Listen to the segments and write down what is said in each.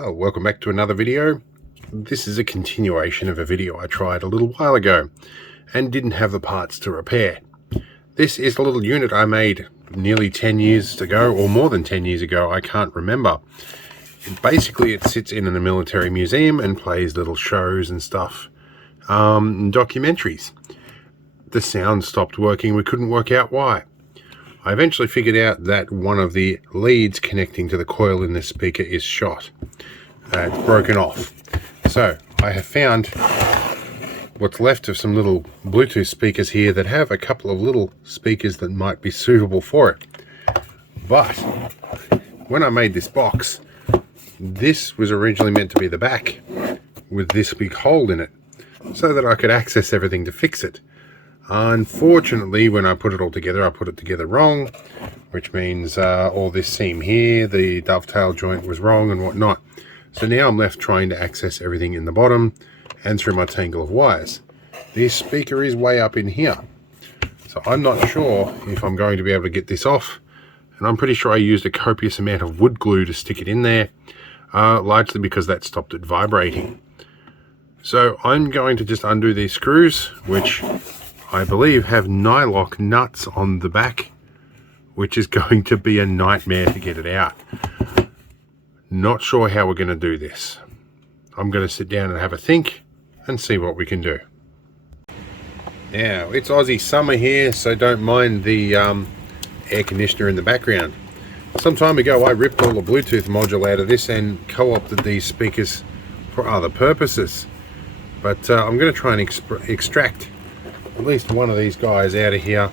Well, welcome back to another video. This is a continuation of a video I tried a little while ago and didn't have the parts to repair. This is a little unit I made nearly 10 years ago, or more than 10 years ago, I can't remember. Basically, it sits in a military museum and plays little shows and stuff, and documentaries. The sound stopped working, we couldn't work out why. I eventually figured out that one of the leads connecting to the coil in this speaker is shot. It's broken off. So I have found what's left of some little Bluetooth speakers here that have a couple of little speakers that might be suitable for it. But when I made this box, this was originally meant to be the back with this big hole in it so that I could access everything to fix it. Unfortunately, when I put it all together, I put it together wrong, which means all this seam here, the dovetail joint was wrong and whatnot. So now I'm left trying to access everything in the bottom and through my tangle of wires. This speaker is way up in here, so I'm not sure if I'm going to be able to get this off, and I'm pretty sure I used a copious amount of wood glue to stick it in there, largely because that stopped it vibrating. So I'm going to just undo these screws, which I believe have nylock nuts on the back, which is going to be a nightmare to get it out. Not sure how we're going to do this. I'm going to sit down and have a think and see what we can do. Now, it's Aussie summer here, so don't mind the air conditioner in the background. Some time ago I ripped all the Bluetooth module out of this and co-opted these speakers for other purposes. But I'm going to try and extract at least one of these guys out of here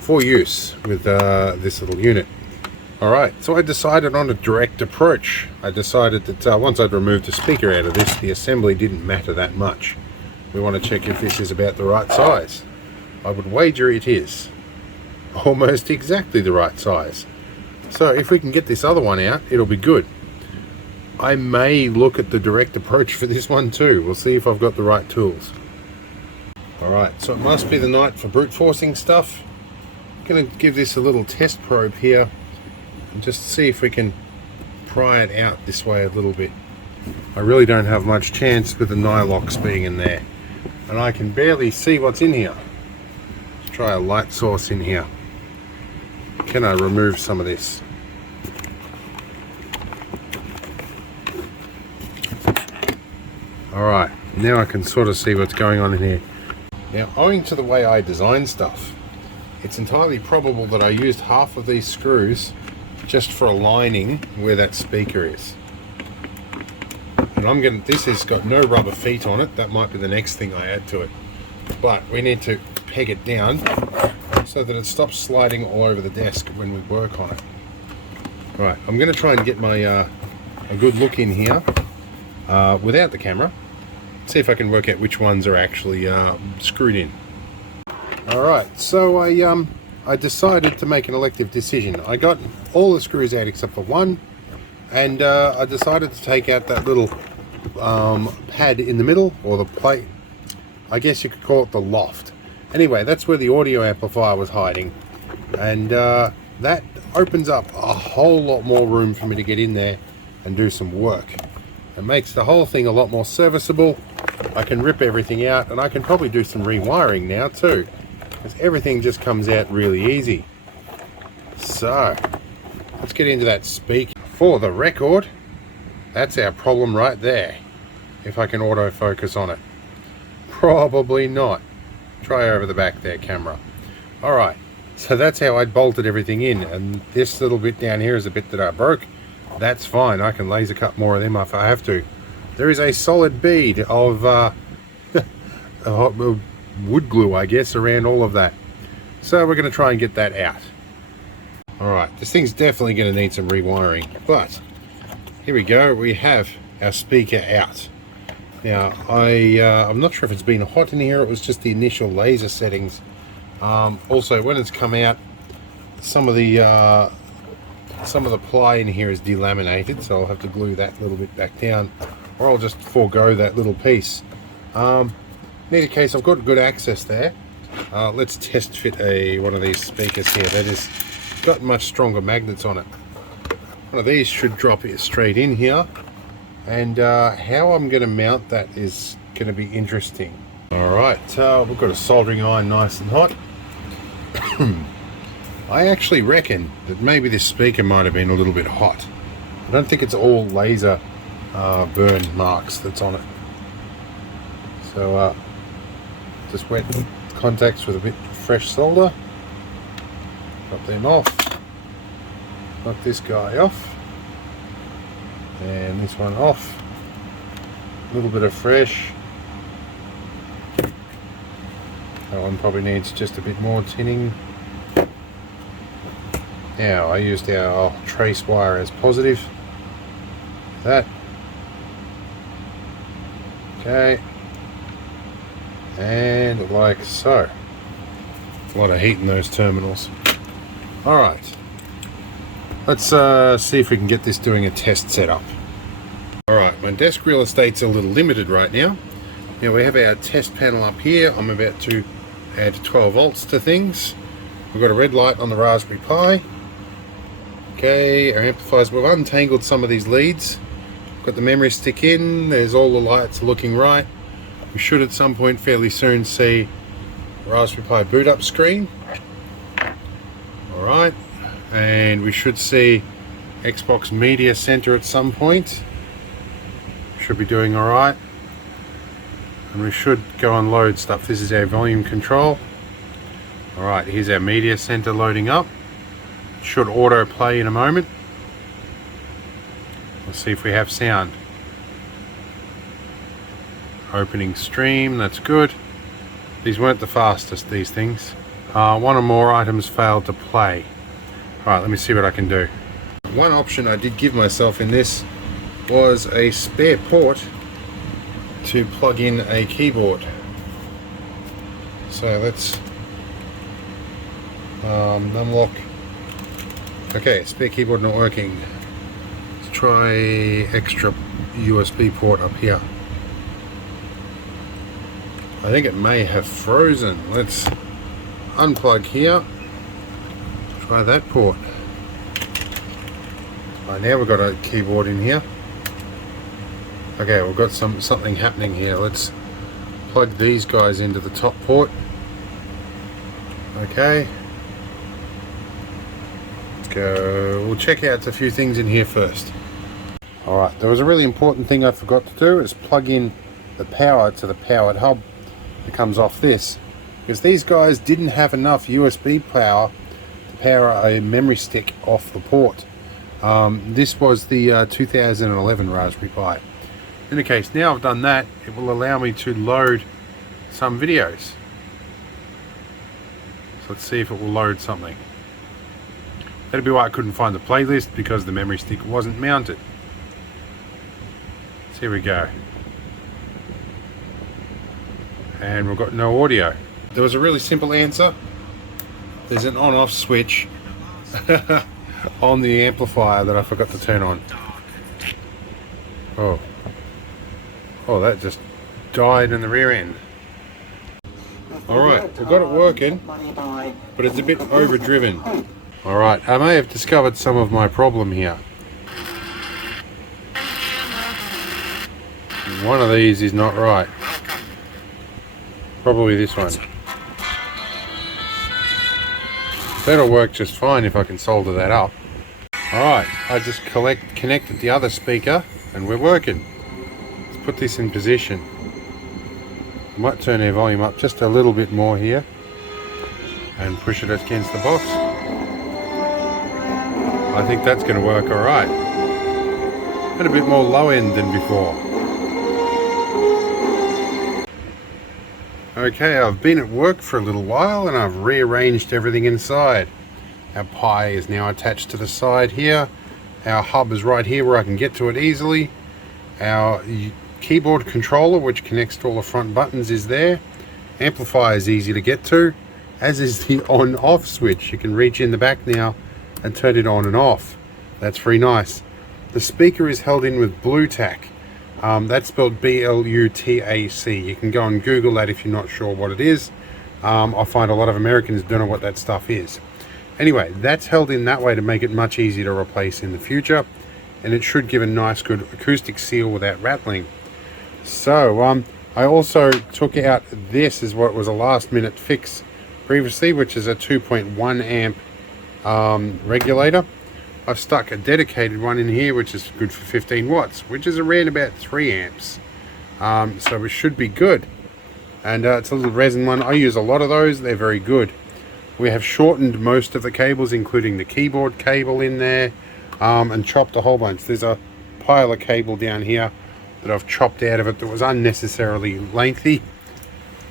for use with this little unit. Alright, so I decided on a direct approach. I decided that once I'd removed the speaker out of this, the assembly didn't matter that much. We want to check if this is about the right size. I would wager it is. Almost exactly the right size. So if we can get this other one out, it'll be good. I may look at the direct approach for this one too. We'll see if I've got the right tools. Alright, so it must be the night for brute forcing stuff. I'm going to give this a little test probe here and just see if we can pry it out this way a little bit. I really don't have much chance with the nylocks being in there, and I can barely see what's in here. Let's try a light source in here. Can I remove some of this? Alright, now I can sort of see what's going on in here. Now, owing to the way I design stuff, it's entirely probable that I used half of these screws just for aligning where that speaker is. And this has got no rubber feet on it. That might be the next thing I add to it. But we need to peg it down so that it stops sliding all over the desk when we work on it. Right, I'm going to try and get my a good look in here without the camera. See if I can work out which ones are actually screwed in. Alright, so I decided to make an elective decision. I got all the screws out except for one, and I decided to take out that little pad in the middle, or the plate. I guess you could call it the loft. Anyway, that's where the audio amplifier was hiding, and that opens up a whole lot more room for me to get in there and do some work. It makes the whole thing a lot more serviceable. I can rip everything out, and I can probably do some rewiring now too, because everything just comes out really easy. So let's get into that speaker. For the record, that's our problem right there. If I can autofocus on it. Probably not. Try over the back there, camera. Alright, so that's how I bolted everything in, and this little bit down here is a bit that I broke. That's fine, I can laser cut more of them if I have to. There is a solid bead of wood glue, I guess, around all of that. So we're going to try and get that out. Alright, this thing's definitely going to need some rewiring, but here we go, we have our speaker out. Now, I'm not sure if it's been hot in here, it was just the initial laser settings. Also, when it's come out, some of the ply in here is delaminated, so I'll have to glue that little bit back down, or I'll just forego that little piece. In either case, I've got good access there. Let's test fit one of these speakers here that has got much stronger magnets on it. One of these should drop it straight in here. and how I'm going to mount that is going to be interesting. Alright, we've got a soldering iron nice and hot. I actually reckon that maybe this speaker might have been a little bit hot. I don't think it's all laser burn marks that's on it. So just wet contacts with a bit of fresh solder. Drop them off. Knock this guy off. And this one off. A little bit of fresh. That one probably needs just a bit more tinning. Now, I used our trace wire as positive. That. Okay. And like so. A lot of heat in those terminals. Alright. Let's see if we can get this doing a test setup. Alright, my desk real estate's a little limited right now. Now we have our test panel up here. I'm about to add 12 volts to things. We've got a red light on the Raspberry Pi. Okay, our amplifiers, we've untangled some of these leads. Got the memory stick in, there's all the lights looking right. We should at some point fairly soon see Raspberry Pi boot up screen. Alright, and we should see Xbox Media Center at some point. Should be doing alright. And we should go and load stuff. This is our volume control. Alright, here's our Media Center loading up. Should auto play in a moment. Let's see if we have sound. Opening stream, that's good. These weren't the fastest, these things. One or more items failed to play. Alright, let me see what I can do. One option I did give myself in this was a spare port to plug in a keyboard. So let's unlock. Okay, spare keyboard not working. Let's try extra USB port up here. I think it may have frozen. Let's unplug here. Try that port. Right, now we've got a keyboard in here. Okay, we've got something happening here. Let's plug these guys into the top port. Okay. Let's go. We'll check out a few things in here first. Alright, there was a really important thing I forgot to do, is plug in the power to the powered hub that comes off this. Because these guys didn't have enough USB power to power a memory stick off the port. This was the 2011 Raspberry Pi. In any case, now I've done that, it will allow me to load some videos. So let's see if it will load something. That'd be why I couldn't find the playlist, because the memory stick wasn't mounted. So here we go. And we've got no audio. There was a really simple answer. There's an on-off switch on the amplifier that I forgot to turn on. Oh, that just died in the rear end. Alright, we've got it working, but it's a bit overdriven. Alright, I may have discovered some of my problem here. One of these is not right. Probably this one. That'll work just fine if I can solder that up. Alright, I just connected the other speaker and we're working. Let's put this in position. I might turn our volume up just a little bit more here and push it against the box. I think that's going to work alright. And a bit more low end than before. Okay, I've been at work for a little while and I've rearranged everything inside. Our Pi is now attached to the side here. Our hub is right here where I can get to it easily. Our keyboard controller, which connects to all the front buttons, is there. Amplifier is easy to get to, as is the on-off switch. You can reach in the back now and turn it on and off. That's very nice. The speaker is held in with blue tack. That's spelled B-L-U-T-A-C. You can go and Google that if you're not sure what it is. I find a lot of Americans don't know what that stuff is. Anyway, that's held in that way to make it much easier to replace in the future. and it should give a nice good acoustic seal without rattling. So I also took out this is what was a last minute fix previously, which is a 2.1 amp regulator. I've stuck a dedicated one in here which is good for 15 watts, which is around about 3 amps. So it should be good. And it's a little resin one. I use a lot of those. They're very good. We have shortened most of the cables, including the keyboard cable in there, and chopped a whole bunch. There's a pile of cable down here that I've chopped out of it that was unnecessarily lengthy,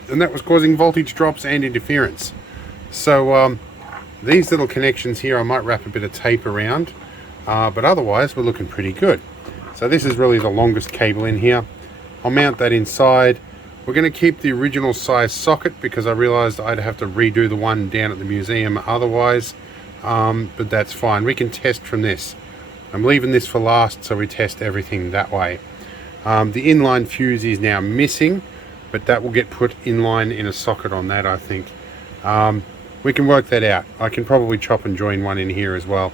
and that was causing voltage drops and interference. So these little connections here I might wrap a bit of tape around, but otherwise we're looking pretty good. So this is really the longest cable in here. I'll mount that inside. We're going to keep the original size socket because I realized I'd have to redo the one down at the museum otherwise, but that's fine. We can test from this. I'm leaving this for last so we test everything that way. The inline fuse is now missing, but that will get put inline in a socket on that, I think. We can work that out. I can probably chop and join one in here as well.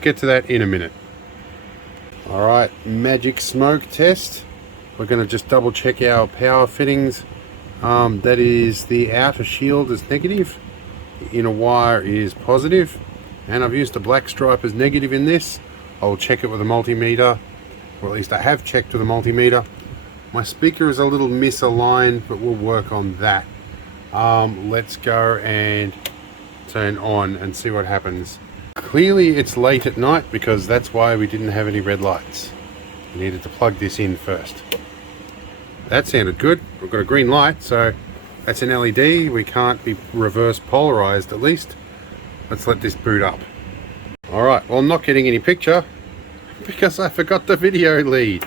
Get to that in a minute. Alright, magic smoke test. We're going to just double check our power fittings. That is the outer shield is negative, the inner wire is positive, and I've used a black stripe as negative in this. I'll check it with a multimeter, or at least I have checked with a multimeter. My speaker is a little misaligned, but we'll work on that. Let's go and turn on and see what happens. Clearly it's late at night because that's why we didn't have any red lights. We needed to plug this in first. That sounded good. We've got a green light, so that's an LED. We can't be reverse polarized at least. Let's let this boot up. Alright, well I'm not getting any picture because I forgot the video lead.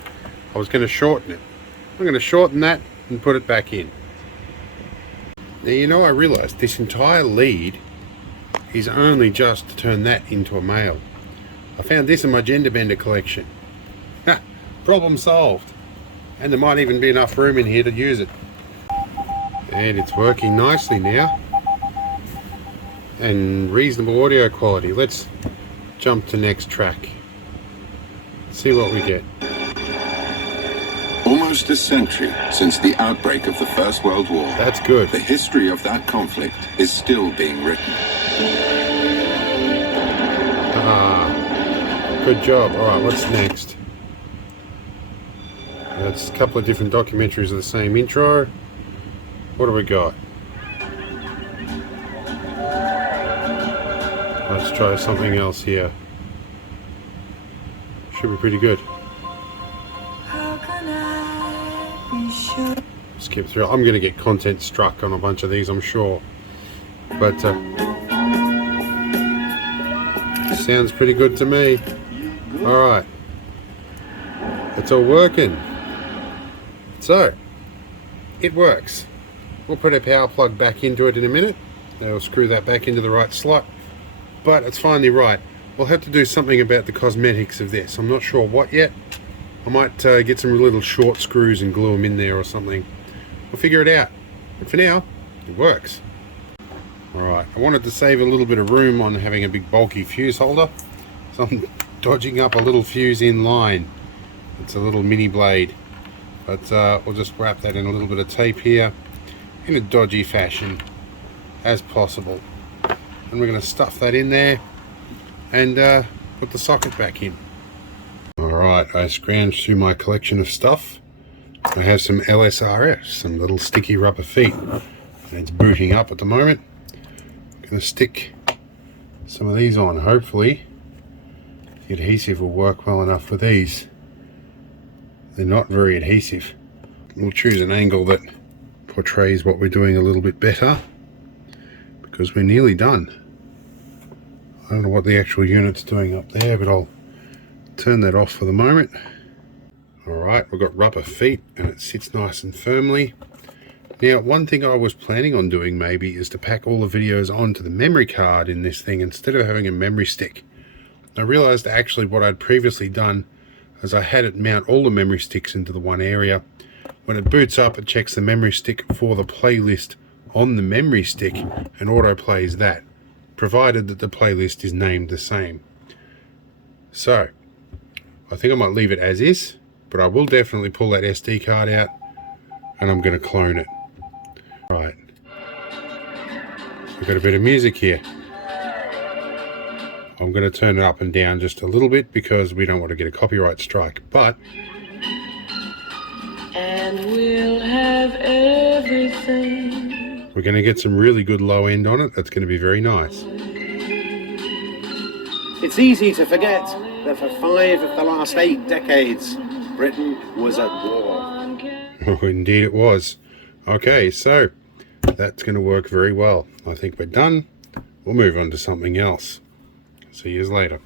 I was going to shorten it. I'm going to shorten that and put it back in. Now you know I realized this entire lead is only just to turn that into a male. I found this in my gender bender collection. Ha! Problem solved. And there might even be enough room in here to use it. And it's working nicely now. And reasonable audio quality. Let's jump to next track. See what we get. Almost a century since the outbreak of the First World War. That's good. The history of that conflict is still being written. Good job. Alright, what's next? That's a couple of different documentaries of the same intro. What do we got? Let's try something else here. Should be pretty good. Skip through. I'm going to get content struck on a bunch of these, I'm sure. But sounds pretty good to me. Alright. It's all working. So, it works. We'll put our power plug back into it in a minute. We'll screw that back into the right slot. But it's finally right. We'll have to do something about the cosmetics of this. I'm not sure what yet. I might get some little short screws and glue them in there or something. We'll figure it out. But for now, it works. Alright, I wanted to save a little bit of room on having a big bulky fuse holder. So I'm dodging up a little fuse in line. It's a little mini blade. But we'll just wrap that in a little bit of tape here in a dodgy fashion as possible. And we're going to stuff that in there and put the socket back in. Alright, I scrounged through my collection of stuff. I have some LSRFs, some little sticky rubber feet. And it's booting up at the moment. I'm going to stick some of these on. Hopefully the adhesive will work well enough for these. They're not very adhesive. We'll choose an angle that portrays what we're doing a little bit better because we're nearly done. I don't know what the actual unit's doing up there, but I'll turn that off for the moment. Alright, we've got rubber feet and it sits nice and firmly. Now, one thing I was planning on doing maybe is to pack all the videos onto the memory card in this thing instead of having a memory stick. I realized actually what I'd previously done as I had it mount all the memory sticks into the one area. When it boots up, it checks the memory stick for the playlist on the memory stick and auto plays that, provided that the playlist is named the same. So I think I might leave it as is, but I will definitely pull that SD card out and I'm going to clone it. Right, we've got a bit of music here. I'm going to turn it up and down just a little bit because we don't want to get a copyright strike, but and we'll have everything. we're going to get some really good low end on it. That's going to be very nice. It's easy to forget that for 5 of the last 8 decades, Britain was at war. Oh, indeed it was. Okay, so that's going to work very well. I think we're done. We'll move on to something else. See you later.